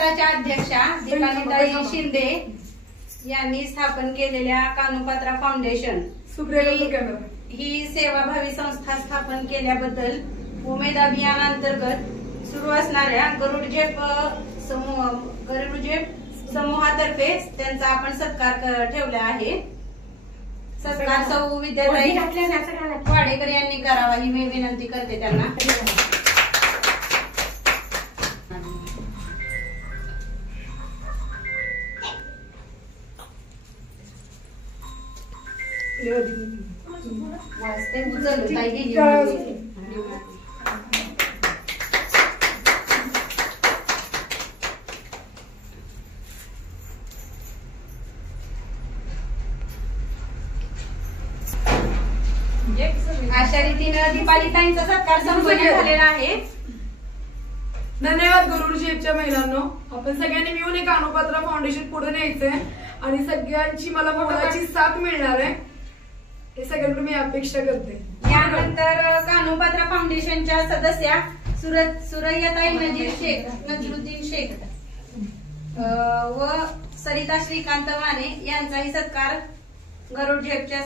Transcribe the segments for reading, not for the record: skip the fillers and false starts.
कानूपात्राच्या अध्यक्षा दीपालीताई शिंदे यांनी स्थापन केलेल्या कानूपात्रा फाउंडेशन ही सेवाभावी संस्था स्थापन केल्याबद्दल उमेद अभियान अंतर्गत सुरू असणाऱ्या गरुड झेप समूहातर्फे त्यांचा आपण सत्कार ठेवला आहे। सत्कार सौ विद्याताई वाडेकर यांनी करावा ही मी विनंती करते त्यांना। वाजते उचलू ताई गेली अशा रीतीनं दीपालीताईंचा सत्कार संपन्न झालेला आहे। धन्यवाद गरुड झेपच्या महिलांनो। आपण सगळ्यांनी मिळून एक कानूपात्रा फाउंडेशन पुढे न्यायचंय आणि सगळ्यांची मला मोलाची साथ मिळणार आहे हे सगळ्यांकडून मी अपेक्षा करते। यानंतर कानूपात्रा फाउंडेशनच्या सदस्या सुरैयाताई नजीरुद्दीन शेख व सरिता श्रीकांत माने यांचाही सत्कार गरुड झेपच्या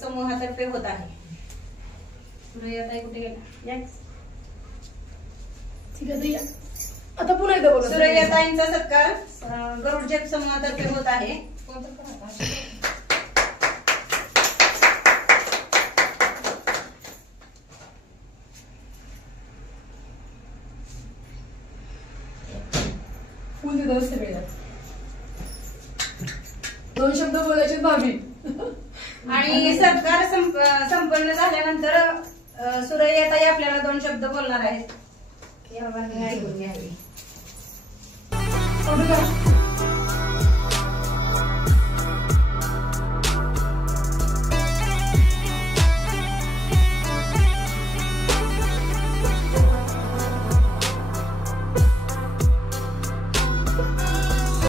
समूहातर्फे होत आहे। सुरैयाताई कुठे गेला? आता पुन्हा एकदा बोला। सुरैयाताईंचा सत्कार गरुड झेप समूहातर्फे होत आहे। फुल देतो सगळ्याला। दोन शब्द बोलायचे भाभी आणि सत्कार संपन्न झाल्यानंतर सुरैयाताई आपल्याला दोन शब्द बोलणार आहेत।